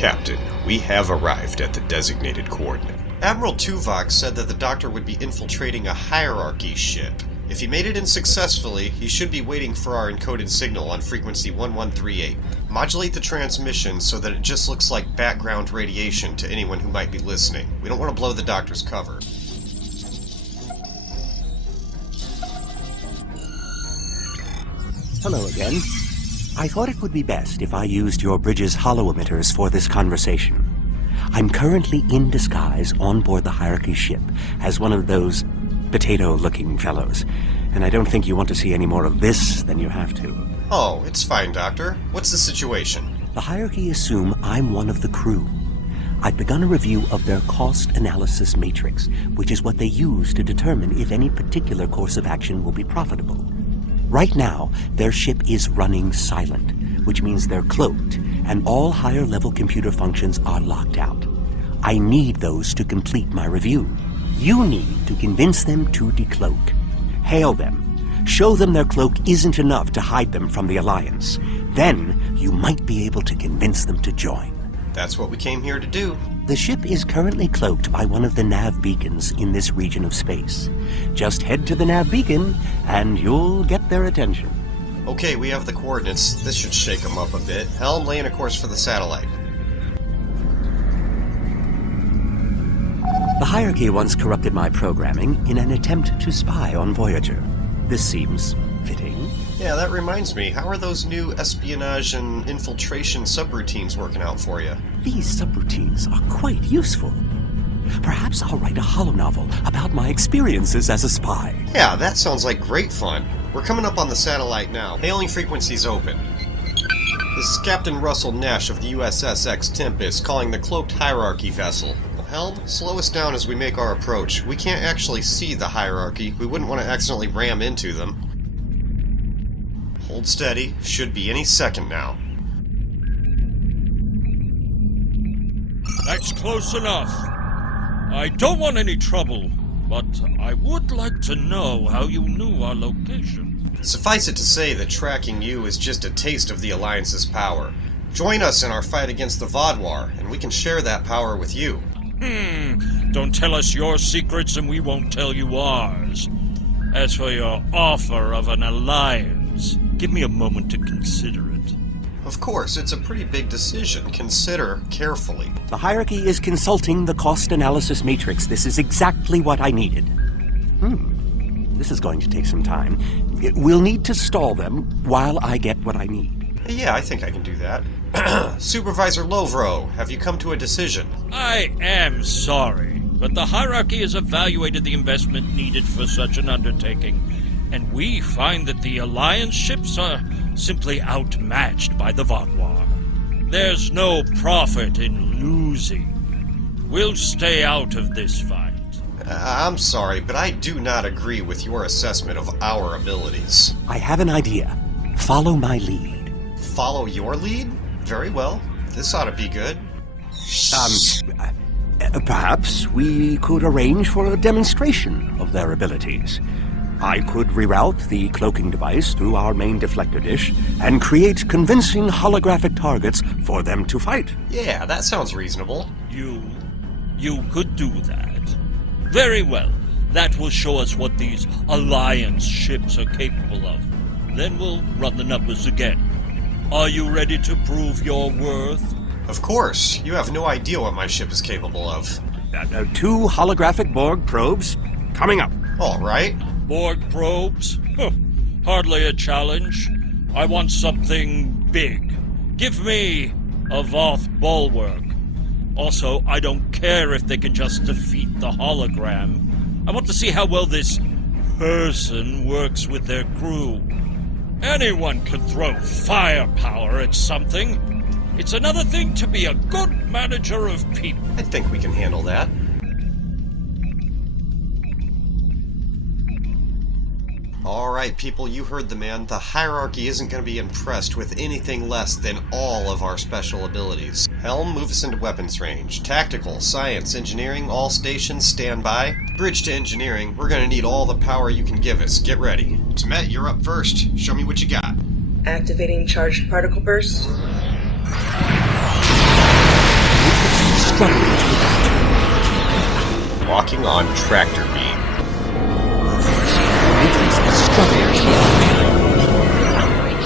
Captain, we have arrived at the designated coordinate. Admiral Tuvok said that the Doctor would be infiltrating a hierarchy ship. If he made it in successfully, he should be waiting for our encoded signal on frequency 1138. Modulate the transmission so that it just looks like background radiation to anyone who might be listening. We don't want to blow the Doctor's cover. Hello again. I thought it would be best if I used your bridge's hollow emitters for this conversation. I'm currently in disguise on board the hierarchy ship as one of those potato-looking fellows, and I don't think you want to see any more of this than you have to. Oh, it's fine, Doctor. What's the situation? The hierarchy assume I'm one of the crew. I've begun a review of their cost analysis matrix, which is what they use to determine if any particular course of action will be profitable. Right now, their ship is running silent, which means they're cloaked, and all higher-level computer functions are locked out. I need those to complete my review. You need to convince them to decloak. Hail them. Show them their cloak isn't enough to hide them from the Alliance. Then, you might be able to convince them to join. That's what we came here to do. The ship is currently cloaked by one of the nav beacons in this region of space. Just head to the nav beacon, and you'll get their attention. Okay, we have the coordinates. This should shake them up a bit. Helm, laying a course for the satellite. The hierarchy once corrupted my programming in an attempt to spy on Voyager. This seems fitting. Yeah, that reminds me. How are those new espionage and infiltration subroutines working out for you? These subroutines are quite useful. Perhaps I'll write a holonovel about my experiences as a spy. Yeah, that sounds like great fun. We're coming up on the satellite now. Hailing frequencies open. This is Captain Russell Nash of the USS Ex Tempest calling the cloaked hierarchy vessel. Helm, slow us down as we make our approach. We can't actually see the hierarchy. We wouldn't want to accidentally ram into them. Hold steady. Should be any second now. That's close enough. I don't want any trouble, but I would like to know how you knew our location. Suffice it to say that tracking you is just a taste of the Alliance's power. Join us in our fight against the Vaadwaur, and we can share that power with you. Don't tell us your secrets and we won't tell you ours. As for your offer of an alliance, give me a moment to consider it. Of course, it's a pretty big decision. Consider carefully. The hierarchy is consulting the cost analysis matrix. This is exactly what I needed. This is going to take some time. We'll need to stall them while I get what I need. Yeah, I think I can do that. Supervisor Lovro, have you come to a decision? I am sorry, but the hierarchy has evaluated the investment needed for such an undertaking, and we find that the Alliance ships are simply outmatched by the Vaadwaur. There's no profit in losing. We'll stay out of this fight. I'm sorry, but I do not agree with your assessment of our abilities. I have an idea. Follow my lead. Follow your lead? Very well. This ought to be good. Perhaps we could arrange for a demonstration of their abilities. I could reroute the cloaking device through our main deflector dish and create convincing holographic targets for them to fight. Yeah, that sounds reasonable. You could do that. Very well. That will show us what these Alliance ships are capable of. Then we'll run the numbers again. Are you ready to prove your worth? Of course. You have no idea what my ship is capable of. 2 holographic Borg probes coming up. All right. Borg probes? Hardly a challenge. I want something big. Give me a Voth bulwark. Also, I don't care if they can just defeat the hologram. I want to see how well this person works with their crew. Anyone can throw firepower at something. It's another thing to be a good manager of people. I think we can handle that. Alright, people, you heard the man. The hierarchy isn't going to be impressed with anything less than all of our special abilities. Helm, move us into weapons range. Tactical, science, engineering, all stations, stand by. Bridge to engineering, we're going to need all the power you can give us. Get ready. Tamet, you're up first. Show me what you got. Activating charged particle burst. Locking on tractor beam.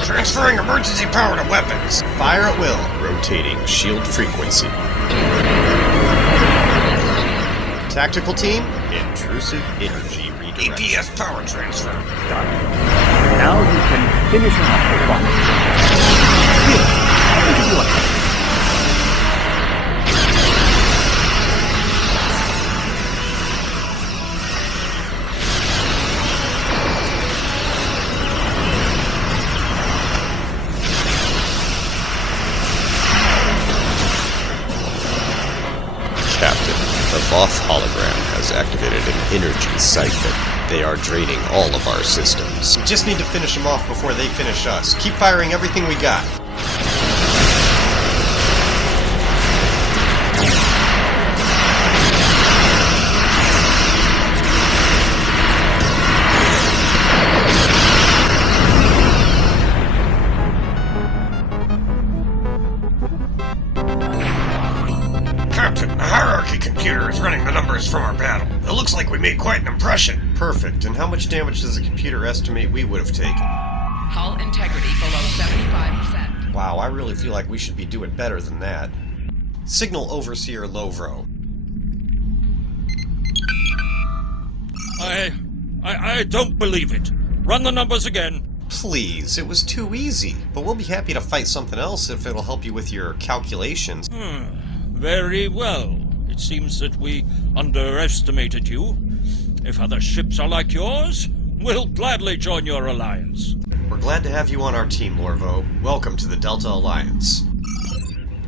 Transferring emergency power to weapons. Fire at will. Rotating shield frequency. Tactical team, intrusive energy redirection. EPS power transfer. Done. Now you can finish off the fight. Here, I'll give you a hand. Captain, the Voth hologram has activated an energy siphon. They are draining all of our systems. We just need to finish them off before they finish us. Keep firing everything we got. Captain, the hierarchy computer is running the numbers from our battle. It looks like we made quite an impression. Perfect. And how much damage does the computer estimate we would have taken? Hull integrity below 75%. Wow, I really feel like we should be doing better than that. Signal Overseer Lovro. I don't believe it. Run the numbers again. Please, it was too easy. But we'll be happy to fight something else if it'll help you with your calculations. Very well. It seems that we underestimated you. If other ships are like yours, we'll gladly join your alliance. We're glad to have you on our team, Lorvo. Welcome to the Delta Alliance.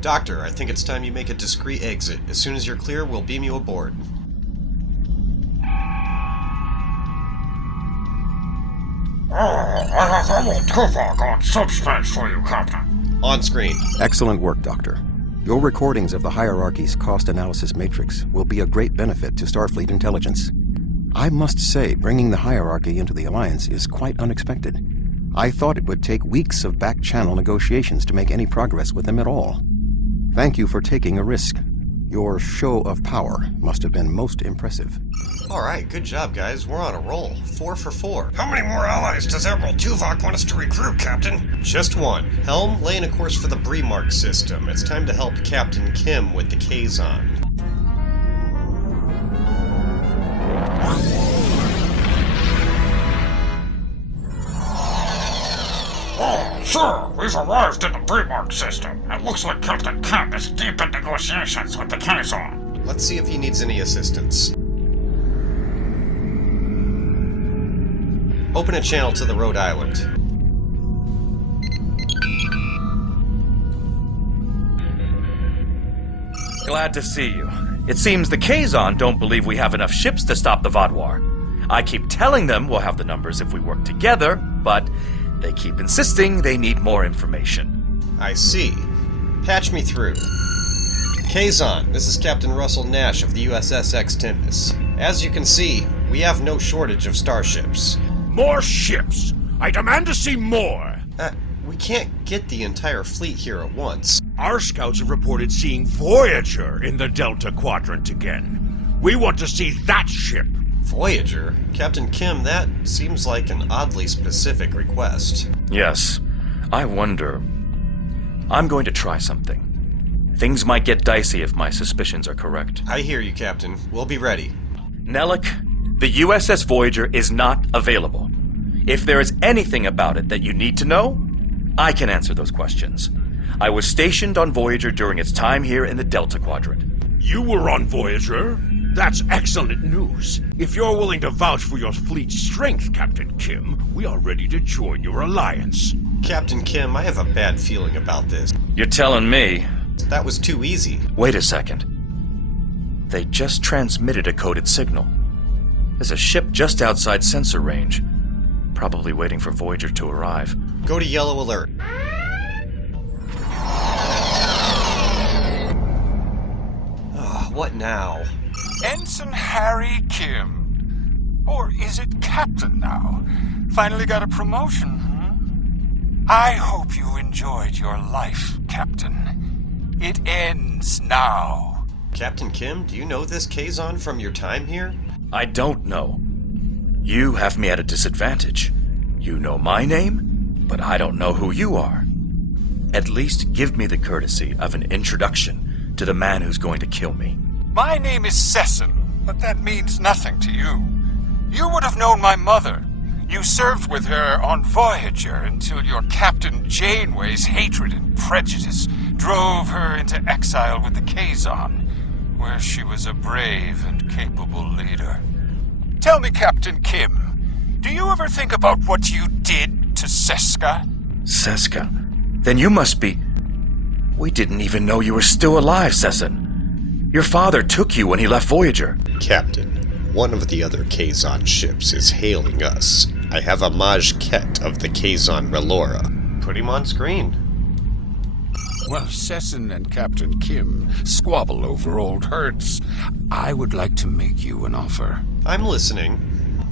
Doctor, I think it's time you make a discreet exit. As soon as you're clear, we'll beam you aboard. I have Hummel Tuvok on subspace for you, Captain. On screen. Excellent work, Doctor. Your recordings of the hierarchy's cost analysis matrix will be a great benefit to Starfleet intelligence. I must say, bringing the hierarchy into the Alliance is quite unexpected. I thought it would take weeks of back-channel negotiations to make any progress with them at all. Thank you for taking a risk. Your show of power must have been most impressive. Alright, good job, guys. We're on a roll. 4 for 4. How many more allies does Admiral Tuvok want us to recruit, Captain? Just one. Helm, laying a course for the Bremark system. It's time to help Captain Kim with the Kazon. Oh, sir, we've arrived in the Bremark system. It looks like Captain Kim is deep in negotiations with the Kazon. Let's see if he needs any assistance. Open a channel to the Rhode Island. Glad to see you. It seems the Kazon don't believe we have enough ships to stop the Vodwar. I keep telling them we'll have the numbers if we work together, but they keep insisting they need more information. I see. Patch me through. Kazon, this is Captain Russell Nash of the USSX Tempest. As you can see, we have no shortage of starships. More ships! I demand to see more! We can't get the entire fleet here at once. Our scouts have reported seeing Voyager in the Delta Quadrant again. We want to see that ship! Voyager? Captain Kim, that seems like an oddly specific request. Yes, I wonder. I'm going to try something. Things might get dicey if my suspicions are correct. I hear you, Captain. We'll be ready. Nellick, the USS Voyager is not available. If there is anything about it that you need to know, I can answer those questions. I was stationed on Voyager during its time here in the Delta Quadrant. You were on Voyager? That's excellent news. If you're willing to vouch for your fleet's strength, Captain Kim, we are ready to join your alliance. Captain Kim, I have a bad feeling about this. You're telling me? That was too easy. Wait a second. They just transmitted a coded signal. There's a ship just outside sensor range. Probably waiting for Voyager to arrive. Go to yellow alert. What now? Ensign Harry Kim. Or is it Captain now? Finally got a promotion, huh? I hope you enjoyed your life, Captain. It ends now. Captain Kim, do you know this Kazon from your time here? I don't know. You have me at a disadvantage. You know my name, but I don't know who you are. At least give me the courtesy of an introduction to the man who's going to kill me. My name is Sesson, but that means nothing to you. You would have known my mother. You served with her on Voyager until your Captain Janeway's hatred and prejudice drove her into exile with the Kazon, where she was a brave and capable leader. Tell me, Captain Kim, do you ever think about what you did to Seska? Seska? Then you must be... We didn't even know you were still alive, Sesson. Your father took you when he left Voyager. Captain, one of the other Kazon ships is hailing us. I have a maquette of the Kazon Relora. Put him on screen. While Sesson and Captain Kim squabble over old hurts, I would like to make you an offer. I'm listening.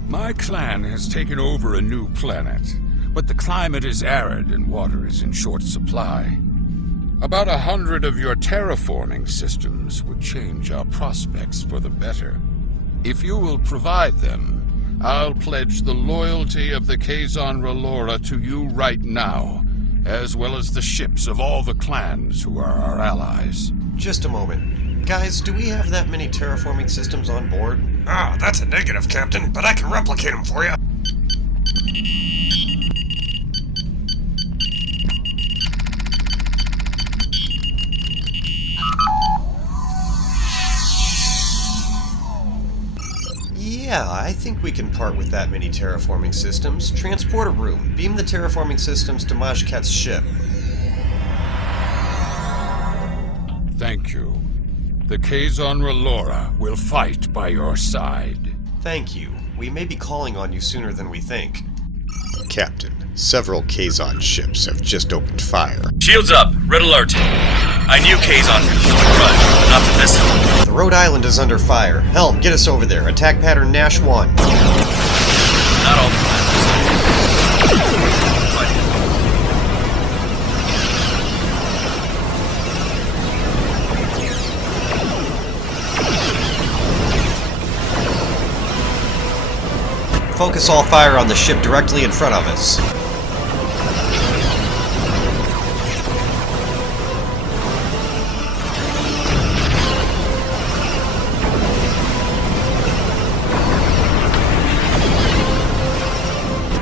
My clan has taken over a new planet, but the climate is arid and water is in short supply. About 100 of your terraforming systems would change our prospects for the better. If you will provide them, I'll pledge the loyalty of the Kazon Relora to you right now, as well as the ships of all the clans who are our allies. Just a moment. Guys, do we have that many terraforming systems on board? Ah, that's a negative, Captain, but I can replicate them for you. Yeah, I think we can part with that many terraforming systems. Transporter room. Beam the terraforming systems to Majket's ship. Thank you. The Kazon Relora will fight by your side. Thank you. We may be calling on you sooner than we think. Captain, several Kazon ships have just opened fire. Shields up. Red alert. I knew Kazon could kill a grudge, but not to this one. The Rhode Island is under fire. Helm, get us over there. Attack pattern Nash 1. Not all plans are safe. Fighting. Focus all fire on the ship directly in front of us.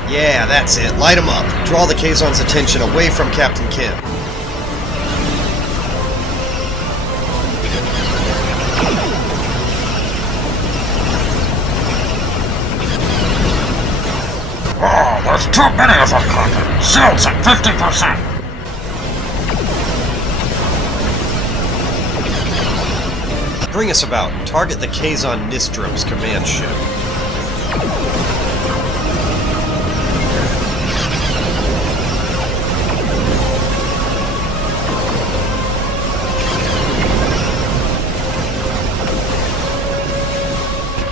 Yeah, that's it. Light him up. Draw the Kazon's attention away from Captain Kim. Oh, there's too many of them, Captain. Shields at 50%. Bring us about. Target the Kazon Nistrom's command ship.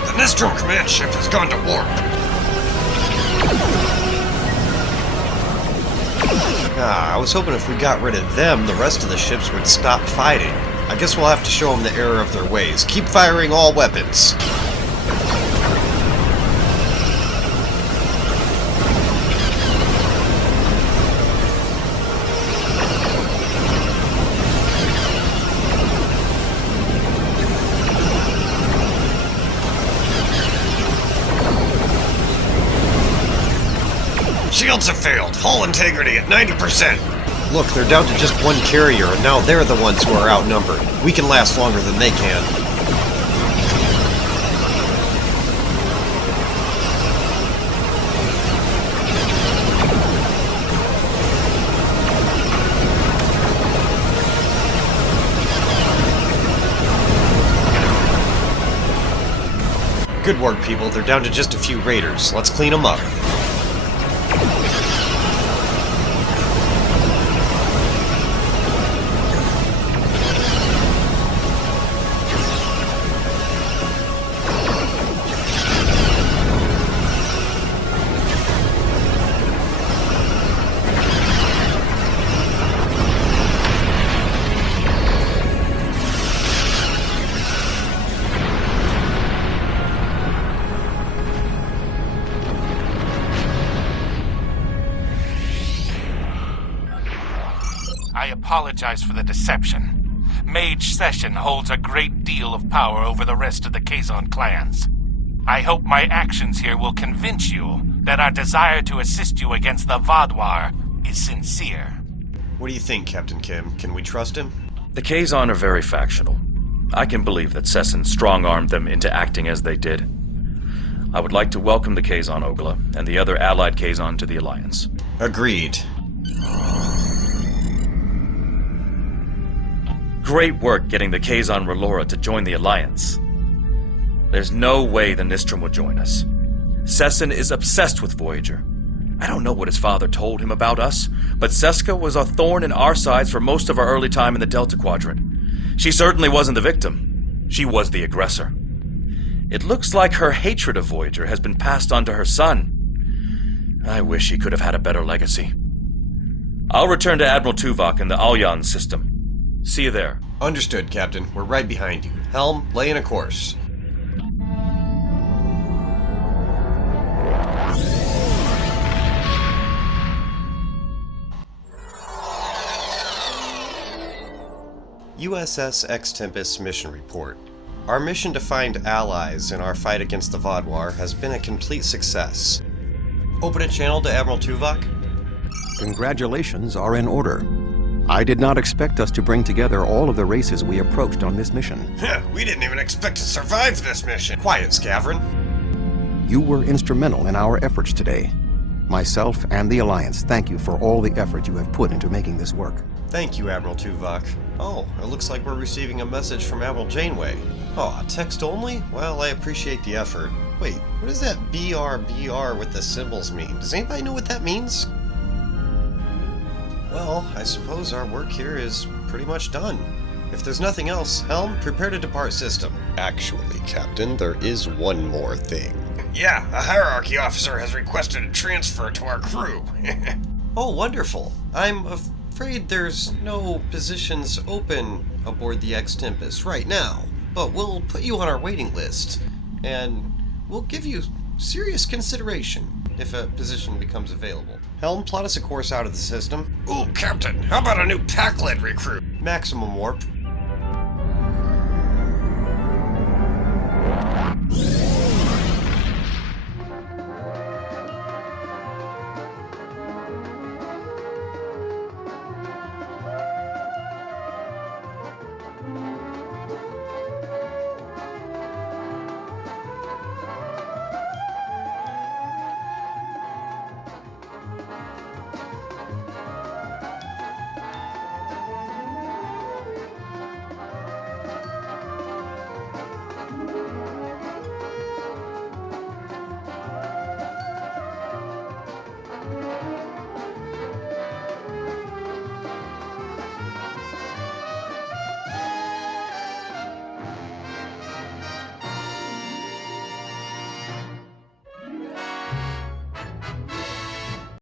The Nistrom command ship has gone to warp. Ah, I was hoping if we got rid of them, the rest of the ships would stop fighting. I guess we'll have to show them the error of their ways. Keep firing all weapons. Shields have failed. Hull integrity at 90%. Look, they're down to just one carrier, and now they're the ones who are outnumbered. We can last longer than they can. Good work, people. They're down to just a few raiders. Let's clean them up. I apologize for the deception. Mage Session holds a great deal of power over the rest of the Kazon clans. I hope my actions here will convince you that our desire to assist you against the Vaadwaur is sincere. What do you think, Captain Kim? Can we trust him? The Kazon are very factional. I can believe that Sesson strong-armed them into acting as they did. I would like to welcome the Kazon Ogla and the other allied Kazon to the Alliance. Agreed. Great work getting the Kazon Relora to join the Alliance. There's no way the Nistrum would join us. Sesson is obsessed with Voyager. I don't know what his father told him about us, but Seska was a thorn in our sides for most of our early time in the Delta Quadrant. She certainly wasn't the victim. She was the aggressor. It looks like her hatred of Voyager has been passed on to her son. I wish he could have had a better legacy. I'll return to Admiral Tuvok in the Alyan system. See you there. Understood, Captain. We're right behind you. Helm, lay in a course. USS Ex Tempest mission report. Our mission to find allies in our fight against the Vaadwaur has been a complete success. Open a channel to Admiral Tuvok. Congratulations are in order. I did not expect us to bring together all of the races we approached on this mission. We didn't even expect to survive this mission. Quiet, Scavron. You were instrumental in our efforts today. Myself and the Alliance thank you for all the effort you have put into making this work. Thank you, Admiral Tuvok. Oh, it looks like we're receiving a message from Admiral Janeway. Oh, text only? Well, I appreciate the effort. Wait, what does that BRBR with the symbols mean? Does anybody know what that means? Well, I suppose our work here is pretty much done. If there's nothing else, Helm, prepare to depart system. Actually, Captain, there is one more thing. Yeah, a hierarchy officer has requested a transfer to our crew. Oh, wonderful. I'm afraid there's no positions open aboard the Ex Tempest right now, but we'll put you on our waiting list, and we'll give you serious consideration if a position becomes available. Helm, plot us a course out of the system. Ooh, Captain, how about a new Pac-led recruit? Maximum warp.